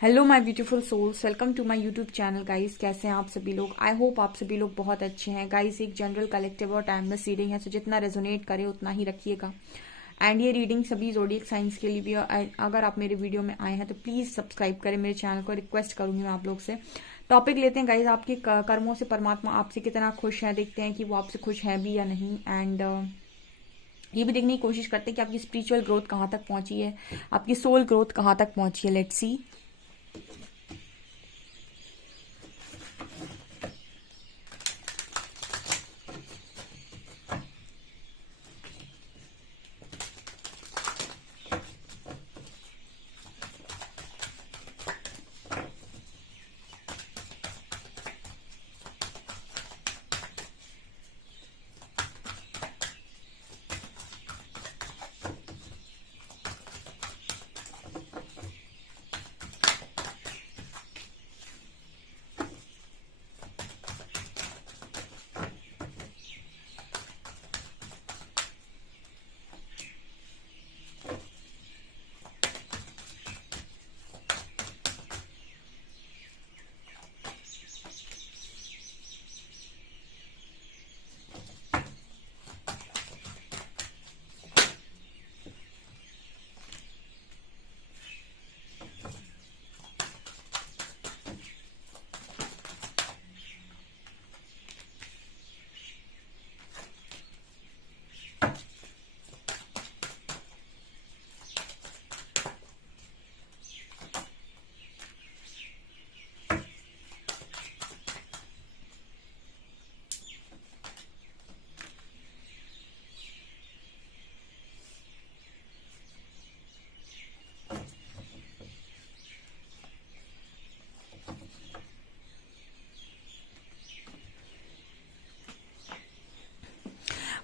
Hello my beautiful souls, welcome to my YouTube channel guys. कैसे हैं आप सभी लोग? आई होप आप सभी लोग बहुत अच्छे हैं गाइस। एक जनरल कलेक्टिव और टाइमलेस रीडिंग है, तो जितना रेजोनेट करे उतना ही रखिएगा। एंड ये रीडिंग सभी ज़ोडिएक साइंस के लिए भी है। अगर आप मेरे वीडियो में आए हैं तो प्लीज़ सब्सक्राइब करें मेरे चैनल को, रिक्वेस्ट करूंगी मैं आप लोग से। टॉपिक लेते हैं गाइज, आपके कर्मों से परमात्मा आपसे कितना खुश है। देखते हैं कि वो आपसे खुश है भी या नहीं। एंड ये भी देखने की कोशिश करते हैं कि आपकी स्पिरिचुअल ग्रोथ कहाँ तक पहुंची है, आपकी सोल ग्रोथ कहाँ तक पहुंची है। Let's see.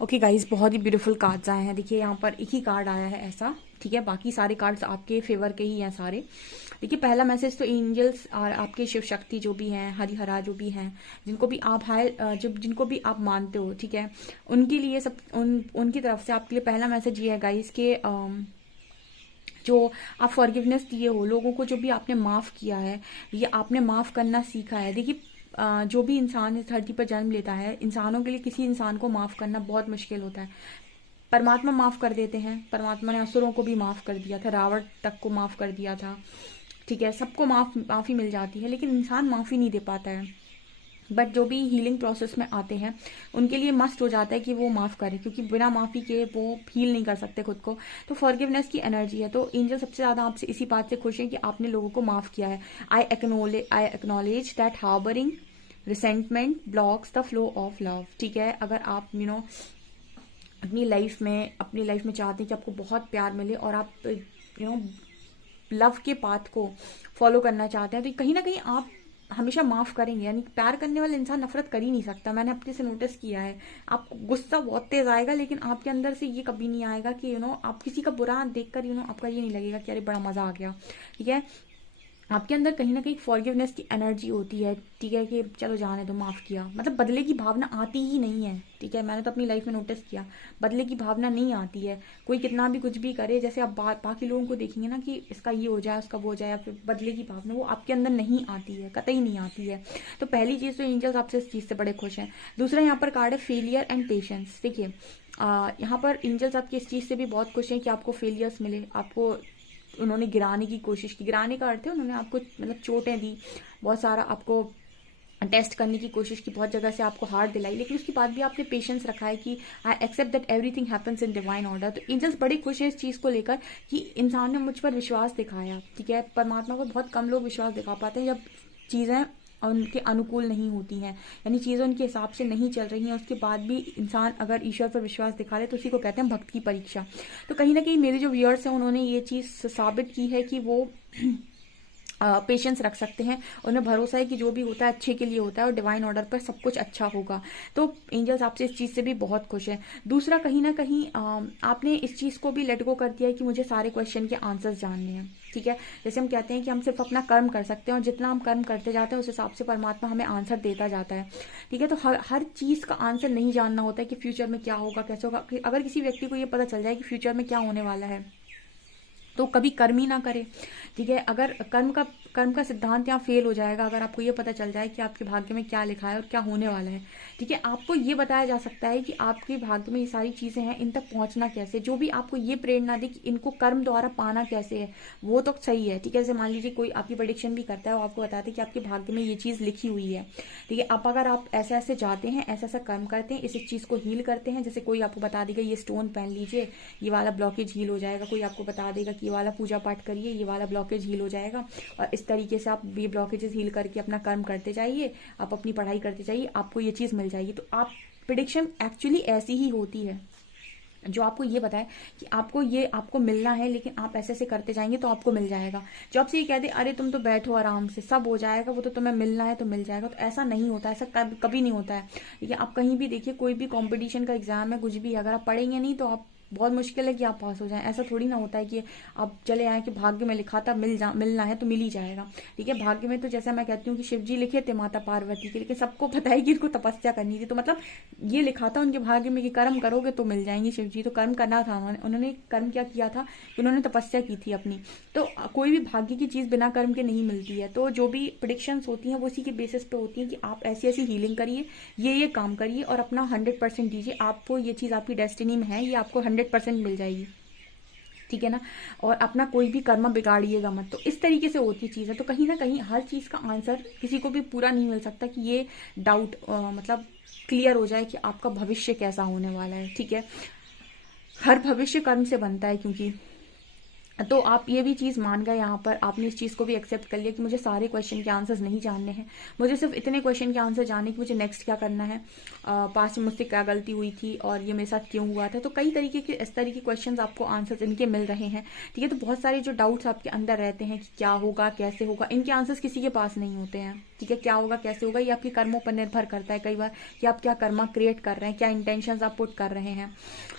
ओके गाइज, बहुत ही ब्यूटीफुल कार्ड्स आए हैं। देखिए यहाँ पर एक ही कार्ड आया है ऐसा, ठीक है। बाकी सारे कार्ड्स आपके फेवर के ही हैं सारे। देखिए पहला मैसेज तो एंजल्स और आपके शिव शक्ति जो भी हैं, हरिहरा जो भी हैं, जिनको भी आप जिनको भी आप मानते हो, ठीक है, उनके लिए उनकी तरफ से आपके लिए पहला मैसेज ये है गाइज कि जो आप फॉरगिवनेस दिए हो लोगों को, जो भी आपने माफ़ किया है या आपने माफ़ करना सीखा है। देखिए जो भी इंसान इस धरती पर जन्म लेता है, इंसानों के लिए किसी इंसान को माफ़ करना बहुत मुश्किल होता है। परमात्मा माफ़ कर देते हैं। परमात्मा ने असुरों को भी माफ़ कर दिया था, रावण तक को माफ़ कर दिया था, ठीक है। सबको माफ़ी मिल जाती है, लेकिन इंसान माफ़ी नहीं दे पाता है। बट जो भी हीलिंग प्रोसेस में आते हैं उनके लिए मस्ट हो जाता है कि वो माफ़ करें, क्योंकि बिना माफ़ी के वो हील नहीं कर सकते खुद को। तो फॉरगिवनेस की एनर्जी है। तो एंजल सबसे ज़्यादा आपसे इसी बात से खुश हैं कि आपने लोगों को माफ़ किया है। I acknowledge that harbouring resentment blocks the flow of love, ठीक है। अगर आप अपनी लाइफ में चाहते हैं कि आपको बहुत प्यार मिले और आप लव के पाथ को फॉलो करना चाहते हैं, तो कहीं ना कहीं आप हमेशा माफ़ करेंगे। यानी प्यार करने वाला इंसान नफरत कर ही नहीं सकता। मैंने अपने से नोटिस किया है। आपको गुस्सा बहुत तेज आएगा, लेकिन आपके अंदर से ये कभी नहीं आएगा कि आप किसी का बुरा देखकर आपका ये नहीं लगेगा कि अरे बड़ा मजा आ गया, ठीक है। आपके अंदर कहीं ना कहीं फॉरगिवनेस की एनर्जी होती है, ठीक है, कि चलो जाने दो, माफ़ किया, मतलब बदले की भावना आती ही नहीं है, ठीक है। मैंने तो अपनी लाइफ में नोटिस किया, बदले की भावना नहीं आती है। कोई कितना भी कुछ भी करे, जैसे आप बाकी लोगों को देखेंगे ना कि इसका ये हो जाए, उसका वो हो जाए, या फिर बदले की भावना, वो आपके अंदर नहीं आती है, कतई नहीं आती है। तो पहली चीज़ तो एंजल्स आपसे इस चीज़ से बड़े खुश हैं। दूसरा यहाँ पर कार्ड है फेलियर एंड पेशेंस। देखिए यहाँ पर एंजल्स आपकी इस चीज़ से भी बहुत खुश हैं कि आपको फेलियर्स मिले। आपको उन्होंने गिराने की कोशिश की, गिराने का अर्थ है उन्होंने आपको मतलब चोटें दी, बहुत सारा आपको टेस्ट करने की कोशिश की, बहुत जगह से आपको हार दिलाई, लेकिन उसके बाद भी आपने पेशेंस रखा है कि I accept that everything happens in divine order. तो एंजल्स बड़े खुश हैं इस चीज़ को लेकर कि इंसान ने मुझ पर विश्वास दिखाया, ठीक है। परमात्मा को बहुत कम लोग विश्वास दिखा पाते हैं जब चीज़ें उनके अनुकूल नहीं होती हैं, यानी चीज़ें उनके हिसाब से नहीं चल रही हैं। उसके बाद भी इंसान अगर ईश्वर पर विश्वास दिखा ले तो उसी को कहते हैं भक्त की परीक्षा। तो कहीं ना कहीं मेरे जो व्यूअर्स हैं उन्होंने ये चीज़ साबित की है कि वो पेशेंस रख सकते हैं। उन्हें भरोसा है कि जो भी होता है अच्छे के लिए होता है और डिवाइन ऑर्डर पर सब कुछ अच्छा होगा। तो एंजल्स आपसे इस चीज़ से भी बहुत खुश हैं। दूसरा, कहीं ना कहीं आपने इस चीज़ को भी लेट गो कर दिया है कि मुझे सारे क्वेश्चन के आंसर्स जानने हैं, ठीक है। जैसे हम कहते हैं कि हम सिर्फ अपना कर्म कर सकते हैं और जितना हम कर्म करते जाते हैं उस हिसाब से परमात्मा हमें आंसर देता जाता है, ठीक है। तो हर चीज़ का आंसर नहीं जानना होता है कि फ्यूचर में क्या होगा, कैसे होगा। अगर किसी व्यक्ति को ये पता चल जाए कि फ्यूचर में क्या होने वाला है, तो कभी कर्म ही ना करें। ठीक है, अगर कर्म का सिद्धांत यहाँ फेल हो जाएगा अगर आपको ये पता चल जाए कि आपके भाग्य में क्या लिखा है और क्या होने वाला है। ठीक है, आपको ये बताया जा सकता है कि आपके भाग्य में ये सारी चीजें हैं, इन तक पहुंचना कैसे, जो भी आपको ये प्रेरणा दे कि इनको कर्म द्वारा पाना कैसे है, वो तो सही है। ठीक है, जैसे मान लीजिए कोई आपकी प्रेडिक्शन भी करता है, वो आपको बताते हैं कि आपके भाग्य में ये चीज लिखी हुई है। ठीक है, अब अगर आप ऐसे ऐसे जाते हैं, ऐसा ऐसा कर्म करते हैं, इस चीज को हील करते हैं, जैसे कोई आपको बता देगा ये स्टोन पहन लीजिए, ये वाला ब्लॉकेज हील हो जाएगा, कोई आपको बता देगा कि ये वाला पूजा पाठ करिए, ये वाला ब्लॉकेज हील हो जाएगा, और इस तरीके से आप ये ब्लॉकेजेस हील करके अपना कर्म करते जाइए, आप अपनी पढ़ाई करते जाइए, आपको ये चीज मिल जाएगी। तो आप प्रिडिक्शन एक्चुअली ऐसी ही होती है, जो आपको ये बताए कि आपको मिलना है, लेकिन आप ऐसे ऐसे करते जाएंगे तो आपको मिल जाएगा। जो आपसे ये कह दे अरे तुम तो बैठो आराम से सब हो जाएगा, वो तो तुम्हें मिलना है तो मिल जाएगा, तो ऐसा नहीं होता, ऐसा कभी नहीं होता है। ठीक है, आप कहीं भी देखिए, कोई भी कंपटीशन का एग्जाम है, कुछ भी, अगर आप पढ़ेंगे नहीं तो आप बहुत मुश्किल है कि आप पास हो जाएं। ऐसा थोड़ी ना होता है कि आप चले आए कि भाग्य में लिखा था मिलना है तो मिल ही जाएगा। ठीक है, भाग्य में तो जैसा मैं कहती हूँ कि शिव जी लिखे थे माता पार्वती के, लेकिन सबको पता है कि इनको तपस्या करनी थी, तो मतलब ये लिखा था उनके भाग्य में कि कर्म करोगे तो मिल जाएंगे शिव जी, तो कर्म करना था उन्होंने कर्म क्या किया था कि उन्होंने तपस्या की थी अपनी। तो कोई भी भाग्य की चीज बिना कर्म के नहीं मिलती है। तो जो भी प्रिडिक्शंस होती हैं वो उसी के बेसिस पे होती हैं कि आप ऐसी ऐसी हीलिंग करिए, ये काम करिए और अपना 100% दीजिए, आपको ये चीज आपकी डेस्टिनी में है, ये आपको 100% मिल जाएगी। ठीक है ना, और अपना कोई भी कर्म बिगाड़िएगा मत। तो इस तरीके से होती चीज है। तो कहीं ना कहीं हर चीज का आंसर किसी को भी पूरा नहीं मिल सकता कि ये डाउट मतलब क्लियर हो जाए कि आपका भविष्य कैसा होने वाला है। ठीक है, हर भविष्य कर्म से बनता है, क्योंकि तो आप ये भी चीज मान गए, यहाँ पर आपने इस चीज को भी एक्सेप्ट कर लिया कि मुझे सारे क्वेश्चन के आंसर्स नहीं जानने हैं, मुझे सिर्फ इतने क्वेश्चन के आंसर जानने कि मुझे नेक्स्ट क्या करना है, पास्ट में मुझसे क्या गलती हुई थी और ये मेरे साथ क्यों हुआ था। तो कई तरीके के इस तरीके के क्वेश्चन आपको आंसर्स इनके मिल रहे हैं। ठीक है, तो बहुत सारे जो डाउट्स आपके अंदर रहते हैं कि क्या होगा कैसे होगा, इनके आंसर्स किसी के पास नहीं होते हैं। ठीक है, क्या होगा कैसे होगा ये आपके कर्मों पर निर्भर करता है कई बार, कि आप क्या कर्मा क्रिएट कर रहे हैं, क्या इंटेंशंस आप पुट कर रहे हैं।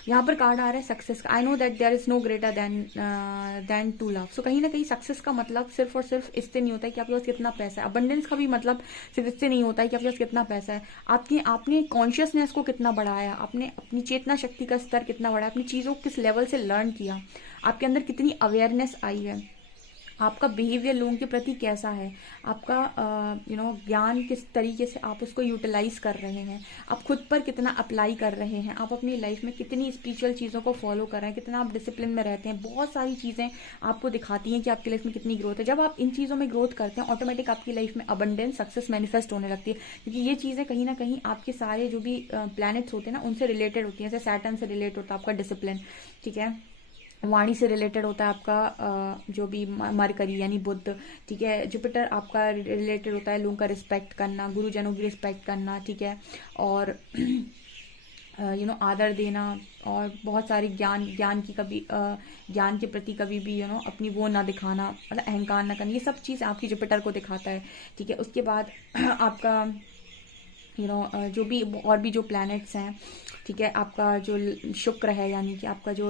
यहाँ पर कार्ड आ रहा है सक्सेस का। I know that there is no greater than to love. So कहीं ना कहीं सक्सेस का मतलब सिर्फ और सिर्फ इससे नहीं होता है कि आपके पास कितना पैसा है। अबंडेंस का भी मतलब सिर्फ इससे नहीं होता है कि आपके पास कितना पैसा है। आपने कॉन्शियसनेस को कितना बढ़ाया, आपने अपनी चेतना शक्ति का स्तर कितना बढ़ाया, अपनी चीजों को किस लेवल से लर्न किया, आपके अंदर कितनी अवेयरनेस आई है, आपका बिहेवियर लोगों के प्रति कैसा है, आपका ज्ञान किस तरीके से आप उसको यूटिलाइज कर रहे हैं, आप खुद पर कितना अप्लाई कर रहे हैं, आप अपनी लाइफ में कितनी स्पिरिचुअल चीज़ों को फॉलो कर रहे हैं, कितना आप डिसिप्लिन में रहते हैं। बहुत सारी चीज़ें आपको दिखाती हैं कि आपकी लाइफ में कितनी ग्रोथ है। जब आप इन चीज़ों में ग्रोथ करते हैं, ऑटोमेटिक आपकी लाइफ में अबंडेंस सक्सेस मैनिफेस्ट होने लगती है, क्योंकि ये चीज़ें कहीं ना कहीं आपके सारे जो भी प्लैनेट्स होते हैं ना उनसे रिलेटेड होती हैं। जैसे सैटर्न से रिलेट होता है आपका डिसिप्लिन, ठीक है, वाणी से रिलेटेड होता है आपका जो भी मरकरी यानी बुध, ठीक है, जुपिटर आपका रिलेटेड होता है लोगों का रिस्पेक्ट करना, गुरुजनों की रिस्पेक्ट करना, ठीक है, और आदर देना, और बहुत सारी ज्ञान के प्रति कभी भी अपनी वो ना दिखाना, मतलब अहंकार ना करना, ये सब चीज़ आपकी जुपिटर को दिखाता है। ठीक है, उसके बाद आपका जो भी और भी जो प्लैनेट्स हैं, ठीक है, आपका जो शुक्र है, यानी कि आपका जो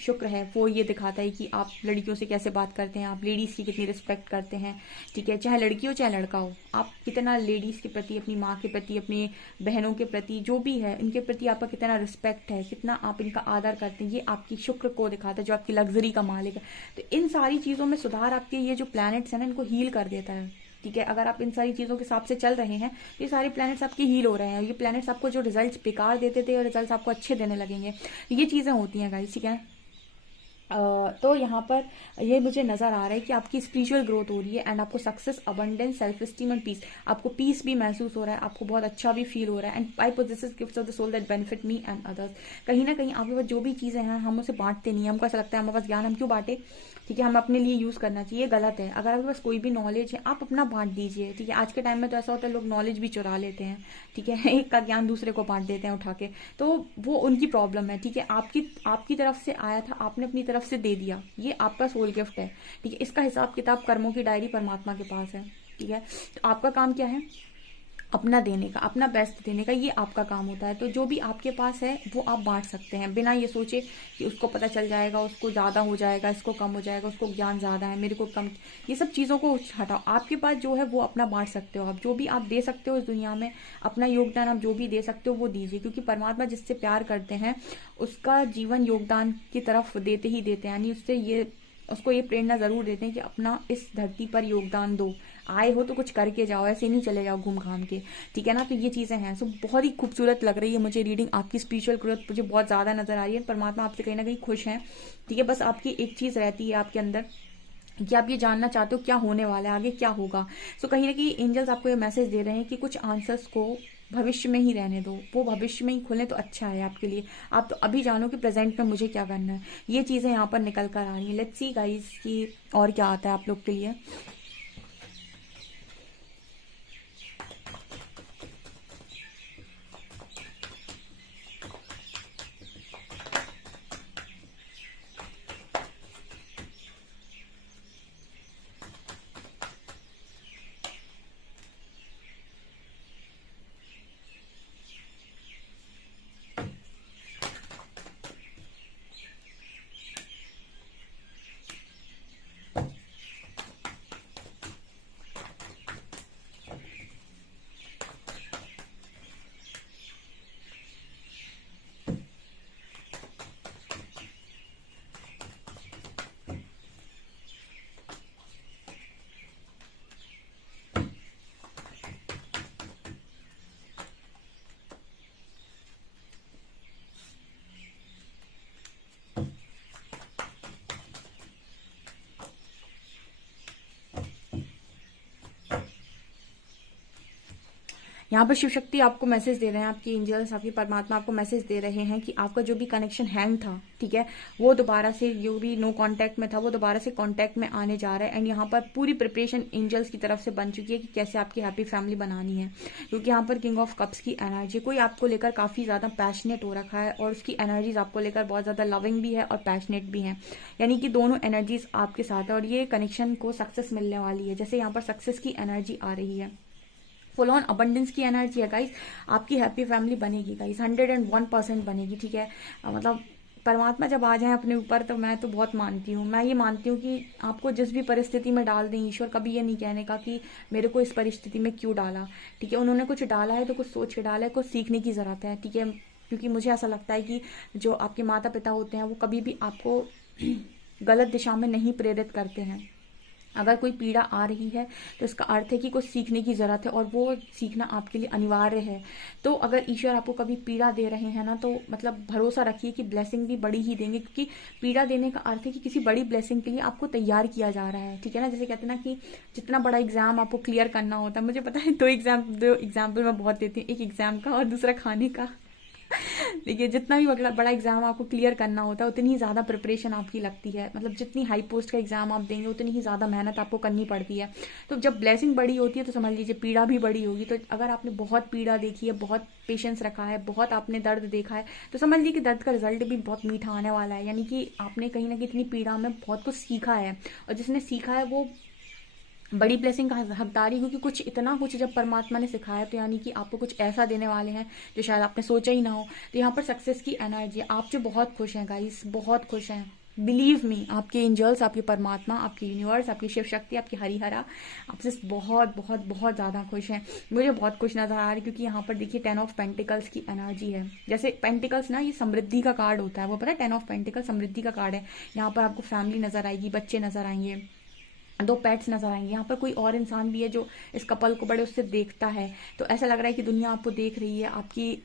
शुक्र है वो ये दिखाता है कि आप लड़कियों से कैसे बात करते हैं, आप लेडीज़ की कितनी रिस्पेक्ट करते हैं। ठीक है, चाहे लड़की हो चाहे लड़का हो, आप कितना लेडीज़ के प्रति, अपनी माँ के प्रति, अपनी बहनों के प्रति, जो भी है इनके प्रति आपका कितना रिस्पेक्ट है, कितना आप इनका आदर करते हैं, ये आपकी शुक्र को दिखाता है जो आपकी लग्जरी का मालिक है। तो इन सारी चीज़ों में सुधार आपके ये जो प्लैनेट्स हैं ना इनको हील कर देता है। ठीक है, अगर आप इन सारी चीज़ों के हिसाब से चल रहे हैं, ये सारे प्लैनेट्स आपके हील हो रहे हैं। ये प्लैनेट्स आपको जो रिजल्ट्स बेकार देते थे और रिजल्ट्स आपको अच्छे देने लगेंगे। ये चीज़ें होती हैं गाइस, ठीक है। तो यहाँ पर ये मुझे नज़र आ रहा है कि आपकी स्पिरिचुअल ग्रोथ हो रही है, एंड आपको success, abundance, self esteem and peace, आपको पीस भी महसूस हो रहा है, आपको बहुत अच्छा भी फील हो रहा है। And I possess gifts of the soul that benefit me and others. कहीं ना कहीं आपके पास जो भी चीज़ें हैं हम उसे बांटते नहीं है। हमको ऐसा लगता है हमारे पास ज्ञान हम क्यों बांटे, ठीक है, हम अपने लिए यूज़ करना चाहिए, गलत है। अगर आपके पास कोई भी नॉलेज है आप अपना बांट दीजिए। ठीक है, आज के टाइम में तो ऐसा होता है लोग नॉलेज भी चुरा लेते हैं, ठीक है, एक का ज्ञान दूसरे को बांट देते हैं उठा के, तो वो उनकी प्रॉब्लम है। ठीक है, आपकी तरफ से आया था, आपने अपनी तरफ से दे दिया, ये आपका सोल गिफ्ट है। ठीक है, इसका हिसाब किताब कर्मों की डायरी परमात्मा के पास है। ठीक है, तो आपका काम क्या है, अपना देने का, अपना बेस्ट देने का, ये आपका काम होता है। तो जो भी आपके पास है वो आप बांट सकते हैं, बिना ये सोचे कि उसको पता चल जाएगा, उसको ज़्यादा हो जाएगा, इसको कम हो जाएगा, उसको ज्ञान ज़्यादा है, मेरे को कम। ये सब चीज़ों को हटाओ, आपके पास जो है वो अपना बांट सकते हो। आप जो भी आप दे सकते हो इस दुनिया में, अपना योगदान आप जो भी दे सकते हो वो दीजिए, क्योंकि परमात्मा जिससे प्यार करते हैं उसका जीवन योगदान की तरफ देते ही देते हैं। यानी उससे ये उसको ये प्रेरणा ज़रूर देते हैं कि अपना इस धरती पर योगदान दो, आए हो तो कुछ करके जाओ, ऐसे नहीं चले जाओ घूम घाम के, ठीक है ना। तो ये चीज़ें हैं। सो बहुत ही खूबसूरत लग रही है मुझे रीडिंग, आपकी स्पिरिचुअल ग्रोथ मुझे बहुत ज़्यादा नजर आ रही है। परमात्मा आपसे कहीं ना कहीं खुश हैं, ठीक है। बस आपकी एक चीज़ रहती है आपके अंदर कि आप ये जानना चाहते हो क्या होने वाला है, आगे क्या होगा। सो कहीं ना कहीं एंजल्स आपको ये मैसेज दे रहे हैं कि कुछ आंसर्स को भविष्य में ही रहने दो, वो भविष्य में ही खुलें तो अच्छा है आपके लिए। आप तो अभी जानो कि प्रेजेंट में मुझे क्या करना है। ये चीज़ें यहाँ पर निकल कर आ रही हैं। लेट्स सी गाइस कि और क्या आता है आप लोग के लिए। यहाँ पर शिव शक्ति आपको मैसेज दे रहे हैं, आपकी एंजल्स, आपकी परमात्मा आपको मैसेज दे रहे हैं कि आपका जो भी कनेक्शन हैंग था, ठीक है, वो दोबारा से, जो भी नो कांटेक्ट में था, वो दोबारा से कांटेक्ट में आने जा रहा है। एंड यहाँ पर पूरी प्रिपरेशन एंजल्स की तरफ से बन चुकी है कि कैसे आपकी हैप्पी फैमिली बनानी है। क्योंकि यहाँ पर किंग ऑफ कप्स की एनर्जी, कोई आपको लेकर काफी ज्यादा पैशनेट हो रखा है और उसकी एनर्जीज आपको लेकर बहुत ज्यादा लविंग भी है और पैशनेट भी है। यानी कि दोनों एनर्जीज आपके साथ है और ये कनेक्शन को सक्सेस मिलने वाली है। जैसे यहाँ पर सक्सेस की एनर्जी आ रही है, फुल ऑन अबंडेंस की एनर्जी है गाइस। आपकी हैप्पी फैमिली बनेगी गाइस, 101% बनेगी, ठीक है। मतलब परमात्मा जब आ जाए अपने ऊपर तो मैं तो बहुत मानती हूँ, मैं ये मानती हूँ कि आपको जिस भी परिस्थिति में डाल दें ईश्वर, कभी ये नहीं कहने का कि मेरे को इस परिस्थिति में क्यों डाला, ठीक है। उन्होंने कुछ डाला है तो कुछ सोच के डाला है, कुछ सीखने की जरूरत है, ठीक है। क्योंकि मुझे ऐसा लगता है कि जो आपके माता पिता होते हैं वो कभी भी आपको गलत दिशा में नहीं प्रेरित करते हैं। अगर कोई पीड़ा आ रही है तो इसका अर्थ है कि कुछ सीखने की जरूरत है और वो सीखना आपके लिए अनिवार्य है। तो अगर ईश्वर आपको कभी पीड़ा दे रहे हैं ना, तो मतलब भरोसा रखिए कि ब्लेसिंग भी बड़ी ही देंगे, क्योंकि पीड़ा देने का अर्थ है कि किसी बड़ी ब्लेसिंग के लिए आपको तैयार किया जा रहा है, ठीक है ना। जैसे कहते हैं ना कि जितना बड़ा एग्जाम आपको क्लियर करना होता है, मुझे पता है दो एग्जाम्पल मैं बहुत देती हूँ, एक एग्जाम का और दूसरा खाने का। देखिए जितना भी बड़ा एग्जाम आपको क्लियर करना होता है उतनी ही ज़्यादा प्रिपरेशन आपकी लगती है। मतलब जितनी हाई पोस्ट का एग्जाम आप देंगे उतनी ही ज़्यादा मेहनत आपको करनी पड़ती है। तो जब ब्लेसिंग बड़ी होती है तो समझ लीजिए पीड़ा भी बड़ी होगी। तो अगर आपने बहुत पीड़ा देखी है, बहुत पेशेंस रखा है, बहुत आपने दर्द देखा है, तो समझ लीजिए कि दर्द का रिजल्ट भी बहुत मीठा आने वाला है। यानी कि आपने कहीं ना कहीं इतनी पीड़ा में बहुत कुछ सीखा है, और जिसने सीखा है वो बड़ी ब्लेसिंग का हकदारी, क्योंकि कुछ इतना कुछ जब परमात्मा ने सिखाया तो यानी कि आपको कुछ ऐसा देने वाले हैं जो शायद आपने सोचा ही ना हो। तो यहाँ पर सक्सेस की एनर्जी, आप जो बहुत खुश हैं गाइस, बहुत खुश हैं, बिलीव मी, आपके एंजल्स, आपके परमात्मा, आपकी यूनिवर्स, आपकी शिव शक्ति, आपकी हरिहरा आपसे बहुत बहुत बहुत ज़्यादा खुश हैं। मुझे बहुत खुश नज़र आ रही है क्योंकि यहाँ पर देखिए 10 ऑफ पेंटिकल्स की एनर्जी है। जैसे पेंटिकल्स ना, ये समृद्धि का कार्ड होता है, वो पता है 10 ऑफ पेंटिकल समृद्धि का कार्ड है। यहाँ पर आपको फैमिली नज़र आएगी, बच्चे नज़र आएंगे, दो पेट्स नजर आएंगे। यहाँ पर कोई और इंसान भी है जो इस कपल को बड़े उससे देखता है। तो ऐसा लग रहा है कि दुनिया आपको देख रही है,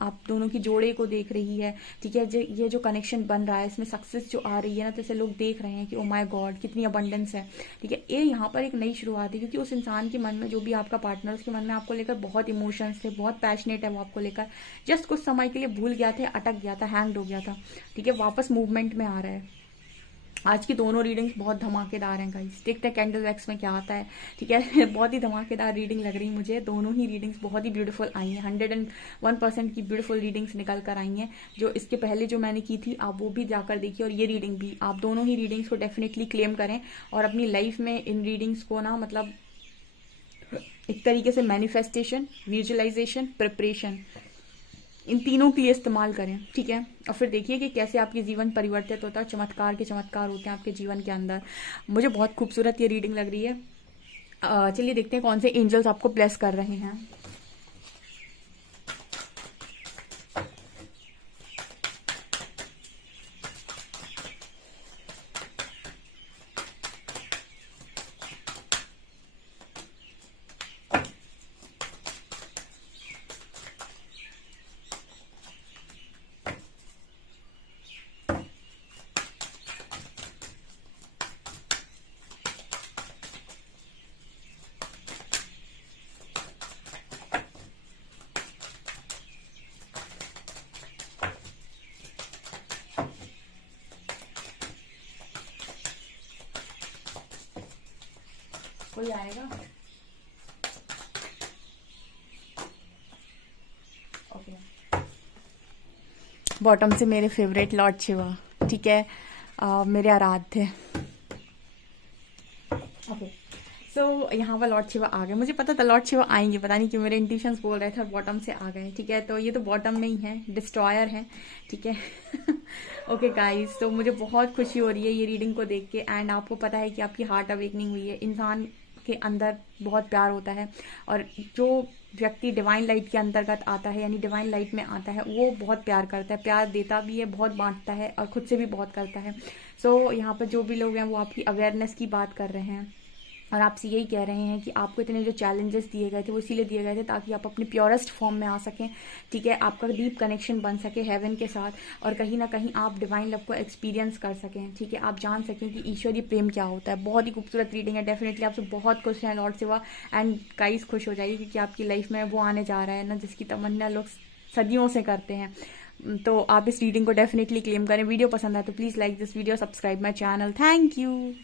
आप दोनों की जोड़े को देख रही है, ठीक है। ये जो कनेक्शन बन रहा है इसमें सक्सेस जो आ रही है ना, तो इसे लोग देख रहे हैं कि ओ माय गॉड कितनी अबंडेंस है, ठीक है। ये यहाँ पर एक नई शुरुआत है, क्योंकि उस इंसान के मन में, जो भी आपका पार्टनर, उसके मन में आपको लेकर बहुत इमोशंस थे, बहुत पैशनेट है वो आपको लेकर। जस्ट कुछ समय के लिए भूल गया था, अटक गया था, हैंग हो गया था, ठीक है। वापस मूवमेंट में आ रहा है। आज की दोनों रीडिंग्स बहुत धमाकेदार हैं गाइस, देखते हैं कैंडल वैक्स में क्या आता है, ठीक है। बहुत ही धमाकेदार रीडिंग लग रही है मुझे। दोनों ही रीडिंग्स बहुत ही ब्यूटीफुल आई हैं, 101% की ब्यूटीफुल रीडिंग्स निकल कर आई हैं। जो इसके पहले जो मैंने की थी आप वो भी जाकर देखिए, और ये रीडिंग भी, आप दोनों ही रीडिंग्स को डेफिनेटली क्लेम करें और अपनी लाइफ में इन रीडिंग्स को ना, मतलब एक तरीके से मैनिफेस्टेशन, विजुअलाइजेशन, प्रिपरेशन, इन तीनों के लिए इस्तेमाल करें, ठीक है। और फिर देखिए कि कैसे आपके जीवन परिवर्तित होता है, चमत्कार के चमत्कार होते हैं आपके जीवन के अंदर। मुझे बहुत खूबसूरत ये रीडिंग लग रही है। चलिए देखते हैं कौन से एंजल्स आपको ब्लेस कर रहे हैं। कोई आएगा। ओके, बॉटम से मेरे फेवरेट लॉर्ड शिवा, ठीक है, मेरे आराध्य। ओके, सो यहाँ पर लॉर्ड शिवा आ गए। मुझे पता था लॉर्ड शिवा आएंगे, पता नहीं क्यों मेरे इंट्यूशंस बोल रहे थे, और बॉटम से आ गए। ठीक है, तो ये तो बॉटम में ही है, डिस्ट्रॉयर है। ठीक है। ओके गाइस, तो मुझे बहुत खुशी हो रही है ये रीडिंग को देख के। एंड आपको पता है कि आपकी हार्ट अवेकनिंग हुई है। इंसान के अंदर बहुत प्यार होता है, और जो व्यक्ति डिवाइन लाइट के अंतर्गत आता है, यानी डिवाइन लाइट में आता है, वो बहुत प्यार करता है, प्यार देता भी है, बहुत बांटता है, और खुद से भी बहुत करता है। सो यहाँ पर जो भी लोग हैं वो आपकी अवेयरनेस की बात कर रहे हैं, और आपसे यही कह रहे हैं कि आपको इतने जो चैलेंजेस दिए गए थे वो इसीलिए दिए गए थे ताकि आप अपने प्योरेस्ट फॉर्म में आ सकें। ठीक है, आपका डीप कनेक्शन बन सके हेवन के साथ, और कहीं ना कहीं आप डिवाइन लव को एक्सपीरियंस कर सकें। ठीक है, आप जान सकें कि ईश्वरीय प्रेम क्या होता है। बहुत ही खूबसूरत रीडिंग है, डेफिनेटली आपसे बहुत खुश हैं लॉर्ड शिवा। एंड गाइस खुश हो जाइए, क्योंकि आपकी लाइफ में वो आने जा रहा है ना जिसकी तमन्ना लोग सदियों से करते हैं। तो आप इस रीडिंग को डेफिनेटली क्लेम करें। वीडियो पसंद आए तो please like this video, subscribe my channel. Thank you.